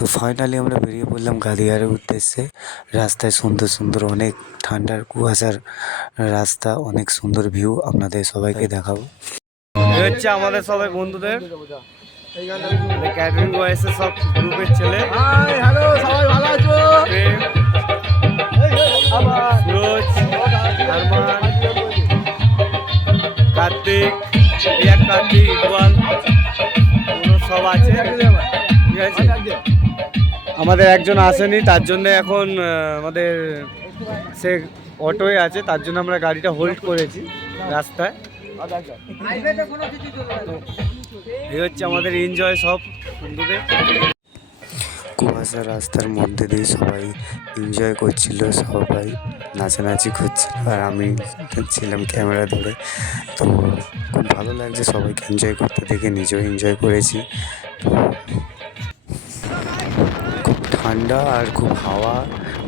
তো ফাইনালি আমরা বেরিয়ে পড়লাম গাদিয়ারের উদ্দেশ্যে। রাস্তায় সুন্দর সুন্দর অনেক ঠান্ডার কুয়াশার রাস্তা, অনেক সুন্দর ভিউ আপনাদের সবাইকে দেখাবো। হচ্ছে আমাদের সবাই বন্ধুদের ক্যাটারিং বয়েসের সব গ্রুপের ছেলে। হ্যালো, সবাই ভালো আছো? সুরজ, আরমান, কার্তিক, কার্তিক, ইকবাল সব আছে, ঠিক আছে। আমাদের একজন আসেনি, তার জন্য এখন আমাদের সে অটোয় আছে, তার জন্য আমরা গাড়িটা হোল্ড করেছি রাস্তায়। এই হচ্ছে আমাদের এনজয় সব বন্ধুদের। কুয়াশা রাস্তার মধ্যে দিয়ে সবাই এনজয় করছিল, সবাই নাচানাচি করছিল, আর আমি ছিলাম ক্যামেরা ধরে। তো খুব ভালো লাগছে সবাইকে এনজয় করতে দেখে, নিজেও এনজয় করেছি। খুব ঠান্ডা আর খুব হাওয়া,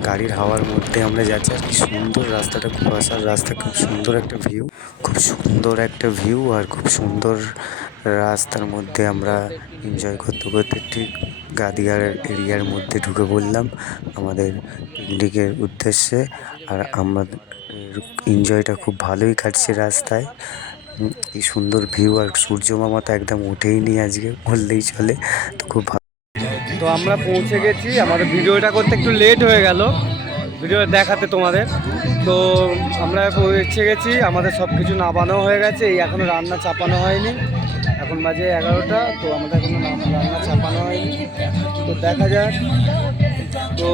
গাড়ির হাওয়ার মধ্যে আমরা যাচ্ছি। আর কি সুন্দর রাস্তাটা, কুয়াশার রাস্তা, খুব সুন্দর একটা ভিউ, খুব সুন্দর একটা ভিউ। আর খুব সুন্দর রাস্তার মধ্যে আমরা এনজয় করতে করতে ঠিক গাদিয়ার এরিয়ার মধ্যে ঢুকে পড়লাম আমাদের পিকনিকের উদ্দেশ্যে। আর আমাদের এনজয়টা খুব ভালোই কাটছে রাস্তায়। এই সুন্দর ভিউ, আর সূর্য মামা তো একদম উঠেই নি আজকে বললেই চলে। তো খুব ভালো। তো আমরা পৌঁছে গেছি, আমাদের ভিডিওটা করতে একটু লেট হয়ে গেল, ভিডিও দেখাতে তোমাদের। তো আমরা পৌঁছে গেছি, আমাদের সব কিছু নামানো হয়ে গেছে, এই এখনও রান্না চাপানো হয়নি। এখন বাজে 11টা, তো আমাদের এখনও রান্না চাপানো হয়নি। তো দেখা যাক। তো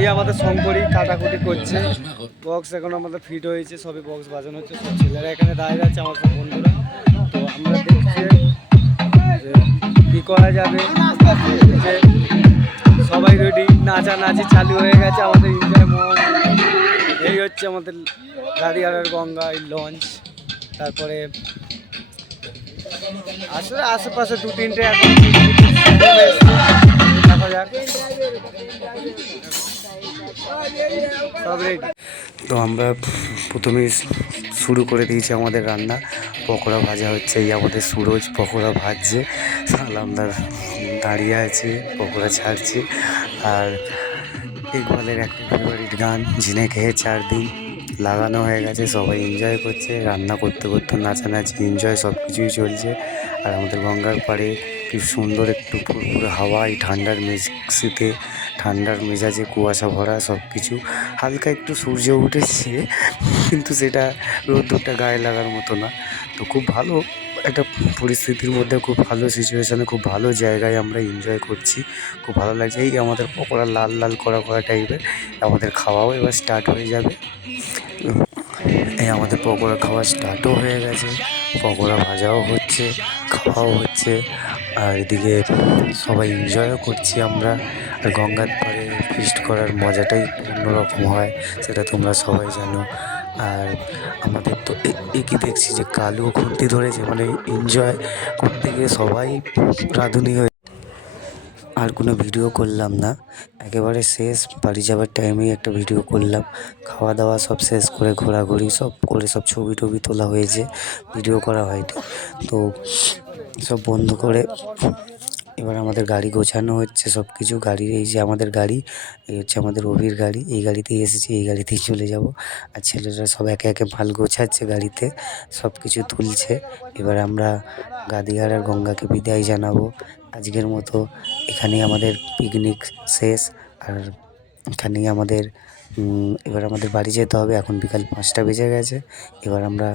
এই আমাদের শঙ্করী কাটাকুটি করছে, বক্স এখন আমাদের ফিট হয়েছে, সবই বক্স বাজানো হচ্ছে, সব ছেলেরা এখানে দাঁড়িয়ে আছে, আমার সব বন্ধুরা। তো আমরা দেখছি যে কী করা যাবে। সবাই রেডি, নাচানাচি চালু হয়ে গেছে, আমাদের এনজয় মোড। এই হচ্ছে আমাদের গাদিয়ারের গঙ্গা লঞ্চ। তারপরে আসলে আশেপাশে 2-3টে এখন দেখা যাক। সব রেডি। তো আমরা প্রথমেই শুরু করে দিয়েছি আমাদের রান্না, পকোড়া ভাজা হচ্ছে। এই আমাদের সুরজ পকোড়া ভাজছে, আমরা দাঁড়িয়ে আছি, পকোড়া ছাড়ছি। আর ইকবালের একটা ফেভারিট গান ঝিনে খেয়ে 4 দিন লাগানো হয়ে গেছে, সবাই এনজয় করছে, রান্না করতে করতে নাচানাচি এনজয় সব কিছুই চলছে। আর আমাদের গঙ্গার পাড়ে কি সুন্দর একটু ফুরফুরে হাওয়া, এই ঠান্ডার মেক্সিতে, ঠান্ডার মেজাজে কুয়াশা ভরা সব কিছু। হালকা একটু সূর্য উঠেছে, কিন্তু সেটা রোদ্দুরটা গায়ে লাগার মতো না। তো খুব ভালো একটা পরিস্থিতির মধ্যে, খুব ভালো সিচুয়েশানে, খুব ভালো জায়গায় আমরা এনজয় করছি, খুব ভালো লাগছে। এই আমাদের পকোড়া লাল লাল করা টাইপের, আমাদের খাওয়াও এবার স্টার্ট হয়ে যাবে। এই আমাদের পকোড়া খাওয়া স্টার্টও হয়ে গেছে, পকোড়া ভাজাও হচ্ছে, খাওয়াও হচ্ছে। আর এদিকে সবাই এনজয়ও করছি আমরা। আর গঙ্গার পাড়ে ফিস্ট করার মজাটাই অন্যরকম হয়, সেটা তোমরা সবাই জানো। আর আমাদের তো একই দেখছি যে কালু খুন্তি ধরেছে, মানে এনজয় করতে গিয়ে সবাই রাঁধুনি হয়ে। আর কোনো ভিডিও করলাম না, একেবারে শেষ বাড়ি যাওয়ার টাইমেই একটা ভিডিও করলাম। খাওয়া দাওয়া সব শেষ করে ঘোরাঘুরি সব করে সব ছবি টবি তোলা হয়েছে, ভিডিও করা হয়নি। তো সব বন্ধ করে এবার আমাদের গাড়ি গোছানো হচ্ছে, সব কিছু। গাড়ির এই যে আমাদের গাড়ি, এই হচ্ছে আমাদের অভির গাড়ি, এই গাড়িতেই এসেছি, এই গাড়িতেই চলে যাব। আর ছেলেরা সব একে একে মাল গোছাচ্ছে গাড়িতে, সব কিছু তুলছে। এবার আমরা গাদিয়ার আর গঙ্গাকে বিদায় জানাবো। আজকের মতো এখানেই আমাদের পিকনিক শেষ। আর এখানেই আমাদের এবার আমাদের বাড়ি যেতে হবে। এখন বিকাল 5টা বেজে গেছে। এবার আমরা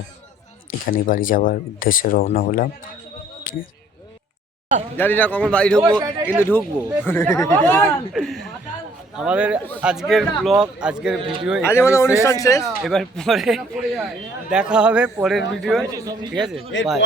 এখানেই বাড়ি যাওয়ার উদ্দেশ্যে রওনা হলাম। জানি না কখন বাড়ি ঢুকবো, কিন্তু ঢুকবো। আমাদের আজকের ব্লগ, আজকের ভিডিও, অনুষ্ঠান শেষ। এবার পরে দেখা হবে পরের ভিডিও, ঠিক আছে? বাই।